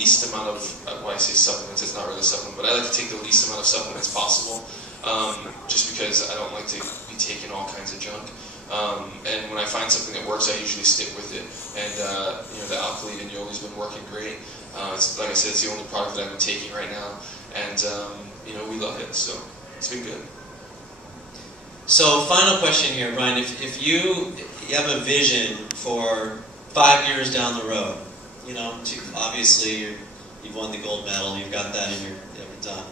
least amount of, when I say supplements, it's not really a supplement, but I like to take the least amount of supplements possible, just because I don't like to be taking all kinds of junk. And when I find something that works, I usually stick with it. And you know, the athelete and Yoli's been working great. It's, like I said, it's the only product that I've been taking right now, and you know, we love it, so it's been good. So, final question here, Bryan. If you have a vision for 5 years down the road, you know, obviously you've won the gold medal, you've got that in your done.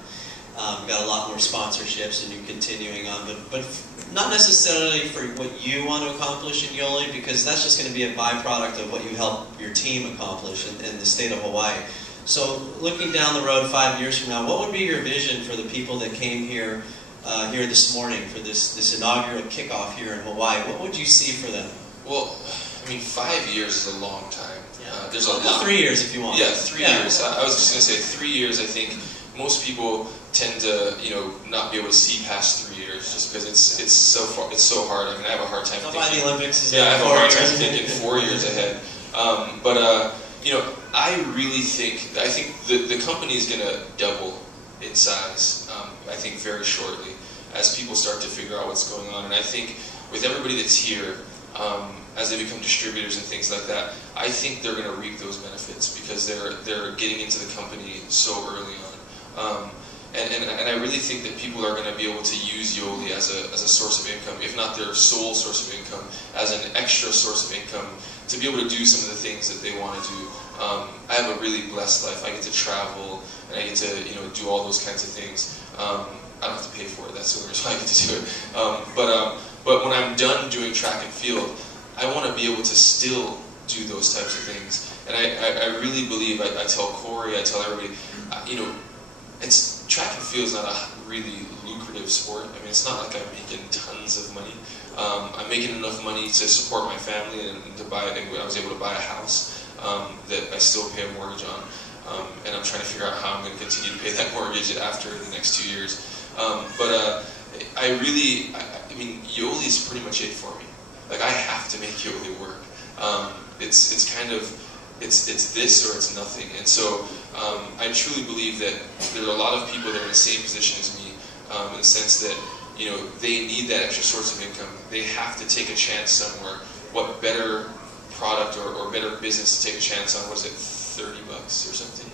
You've got a lot more sponsorships, and you're continuing on, but not necessarily for what you want to accomplish in Yoli, because that's just going to be a byproduct of what you help your team accomplish in the state of Hawaii. So, looking down the road 5 years from now, what would be your vision for the people that came here this morning for this inaugural kickoff here in Hawaii? What would you see for them? Well, I mean, 5 years is a long time. Yeah. There's a lot. 3 years if you want. Yeah, 3 years. I was just going to say 3 years. I think most people tend to, you know, not be able to see past 3 years just because it's so far, it's so hard. I mean, I have a hard time thinking. By the Olympics is I have a hard time thinking 4 years ahead. You know, I think the company is going to double in size. I think very shortly as people start to figure out what's going on, and I think with everybody that's here, as they become distributors and things like that, I think they're going to reap those benefits because they're getting into the company so early on. And I really think that people are going to be able to use Yoli as a source of income, if not their sole source of income, as an extra source of income to be able to do some of the things that they want to do. I have a really blessed life. I get to travel, and I get to, you know, do all those kinds of things. I don't have to pay for it. That's the only reason why I get to do it. But when I'm done doing track and field, I want to be able to still do those types of things. And I really believe, I tell Corey, I tell everybody, you know, track and field is not a really lucrative sport. I mean, it's not like I'm making tons of money. I'm making enough money to support my family and to buy. And I was able to buy a house that I still pay a mortgage on, and I'm trying to figure out how I'm going to continue to pay that mortgage after the next 2 years. I mean, Yoli is pretty much it for me. Like, I have to make Yoli work. It's kind of, it's this or it's nothing. And so I truly believe that there are a lot of people that are in the same position as me, in the sense that, you know, they need that extra source of income. They have to take a chance somewhere. What better product or better business to take a chance on? What is it, 30 bucks or something?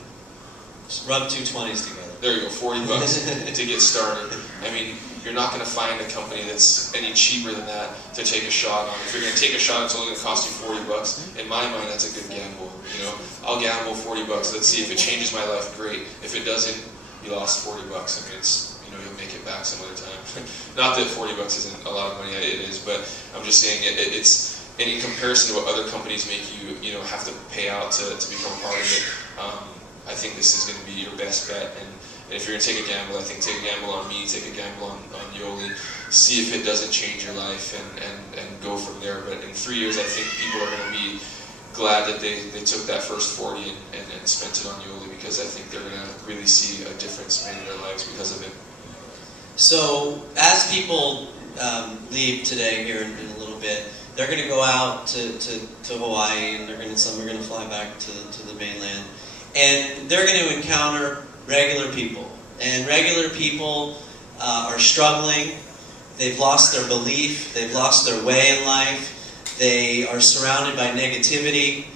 Just rub 2 20s together. There you go, 40 bucks to get started. I mean, you're not going to find a company that's any cheaper than that to take a shot on. If you're going to take a shot, it's only going to cost you 40 bucks. In my mind, that's a good gamble. You know, I'll gamble 40 bucks. Let's see if it changes my life. Great. If it doesn't, you lost 40 bucks. I mean, it's, you know, you'll make it back some other time. Not that 40 bucks isn't a lot of money. It is, but I'm just saying it's. And in comparison to what other companies make you, you know, have to pay out to become a part of it, I think this is going to be your best bet. And if you're going to take a gamble, I think take a gamble on me, take a gamble on Yoli, see if it doesn't change your life, and go from there. But in 3 years, I think people are going to be glad that they took that first 40 and spent it on Yoli, because I think they're going to really see a difference made in their lives because of it. So as people leave today here in a little bit, they're going to go out to Hawaii, and some are going to fly back to the mainland, and they're going to encounter regular people. And regular people are struggling. They've lost their belief. They've lost their way in life. They are surrounded by negativity.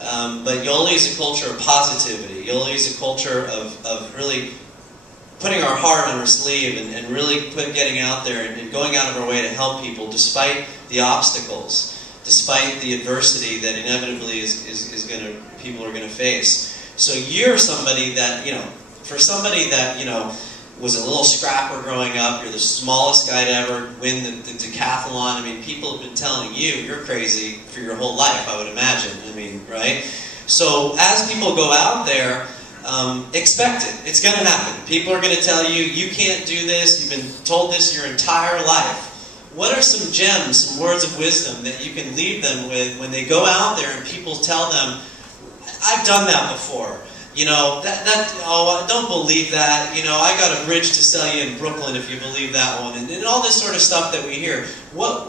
But Yoli is a culture of positivity. Yoli is a culture of really putting our heart on our sleeve and really getting out there and going out of our way to help people despite the obstacles, despite the adversity that inevitably people are going to face. So you're somebody that, you know, for somebody that, you know, was a little scrapper growing up, you're the smallest guy to ever win the decathlon. I mean, people have been telling you you're crazy for your whole life, I would imagine. I mean, right? So as people go out there, expect it. It's going to happen. People are going to tell you, you can't do this. You've been told this your entire life. What are some gems, some words of wisdom that you can leave them with when they go out there and people tell them, I've done that before. You know, oh, don't believe that. You know, I got a bridge to sell you in Brooklyn if you believe that one. And all this sort of stuff that we hear.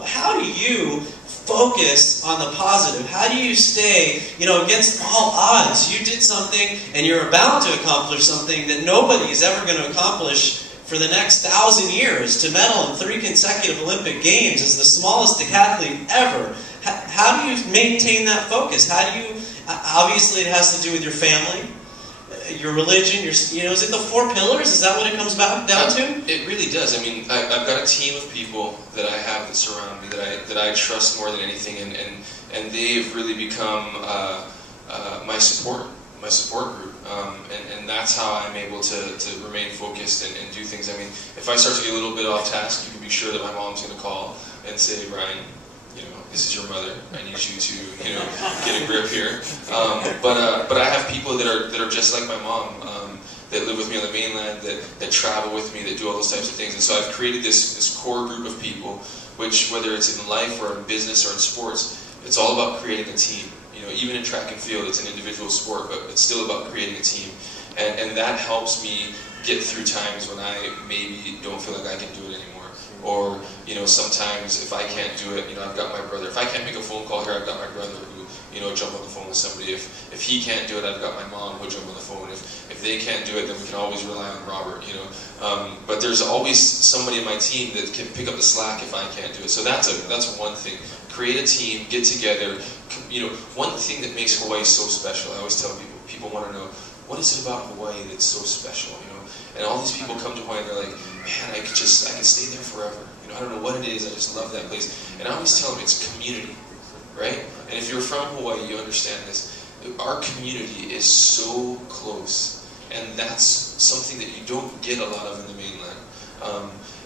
How do you focused on the positive? How do you stay, against all odds? You did something and you're about to accomplish something that nobody is ever going to accomplish for the next 1,000 years. To medal in 3 consecutive Olympic Games as the smallest decathlete ever. How do you maintain that focus? How do you, obviously it has to do with your family, your religion, is it the 4 pillars? Is that what it comes back down to? It really does. I mean, I've got a team of people that I have that surround me, that I trust more than anything, and they've really become my support group, and that's how I'm able to remain focused and do things. I mean, if I start to get a little bit off task, you can be sure that my mom's going to call and say, Brian, this is your mother. I need you to, get a grip here. But I have people that are just like my mom, that live with me on the mainland, that travel with me, that do all those types of things. And so I've created this core group of people, which, whether it's in life or in business or in sports, it's all about creating a team. Even in track and field, it's an individual sport, but it's still about creating a team. And that helps me get through times when I maybe don't feel like I can do it anymore. Or, sometimes if I can't do it, I've got my brother. If I can't make a phone call here, I've got my brother who, jump on the phone with somebody. If he can't do it, I've got my mom who'll jump on the phone. If they can't do it, then we can always rely on Robert, But there's always somebody in my team that can pick up the slack if I can't do it. So that's one thing. Create a team, get together. One thing that makes Hawaii so special, I always tell people want to know, what is it about Hawaii that's so special, And all these people come to Hawaii and they're like, man, I could stay there forever. I don't know what it is, I just love that place. And I always tell them it's community, right? And if you're from Hawaii, you understand this. Our community is so close. And that's something that you don't get a lot of in the mainland.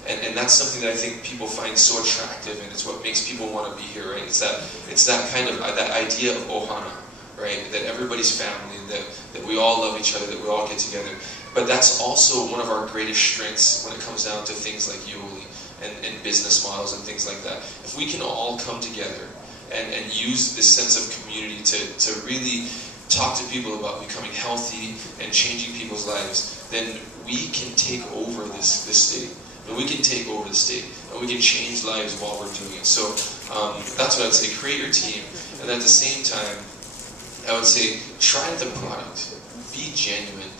And that's something that I think people find so attractive, and it's what makes people want to be here, right? It's that kind of, that idea of ohana, right? That everybody's family, that we all love each other, that we all get together. But that's also one of our greatest strengths when it comes down to things like Yoli and business models and things like that. If we can all come together and use this sense of community to really talk to people about becoming healthy and changing people's lives, then we can take over this state. And we can take over the state, and we can change lives while we're doing it. So that's what I'd say, create your team, and at the same time, I would say, try the product. Be genuine.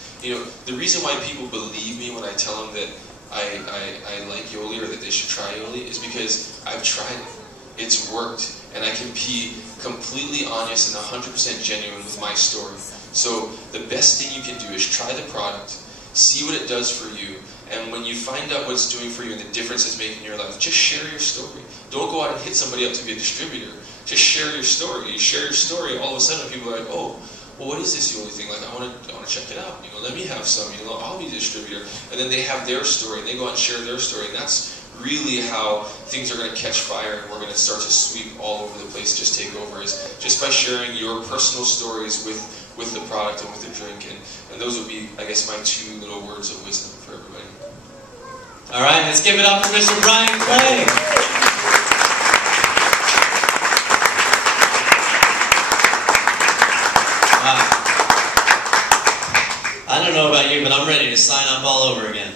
The reason why people believe me when I tell them that I like Yoli or that they should try Yoli is because I've tried it. It's worked, and I can be completely honest and 100% genuine with my story. So the best thing you can do is try the product, see what it does for you, and when you find out what it's doing for you and the difference it's making in your life, just share your story. Don't go out and hit somebody up to be a distributor. Just share your story. You share your story, all of a sudden people are like, oh, well, what is this Yoli thing? Like, I want to check it out. Let me have some. I'll be a distributor. And then they have their story, and they go out and share their story. And that's really how things are going to catch fire, and we're going to start to sweep all over the place, just take over, is just by sharing your personal stories with the product and with the drink. And those would be, I guess, my 2 little words of wisdom for everybody. All right, let's give it up for Mr. Bryan Clay. I don't know about you, but I'm ready to sign up all over again.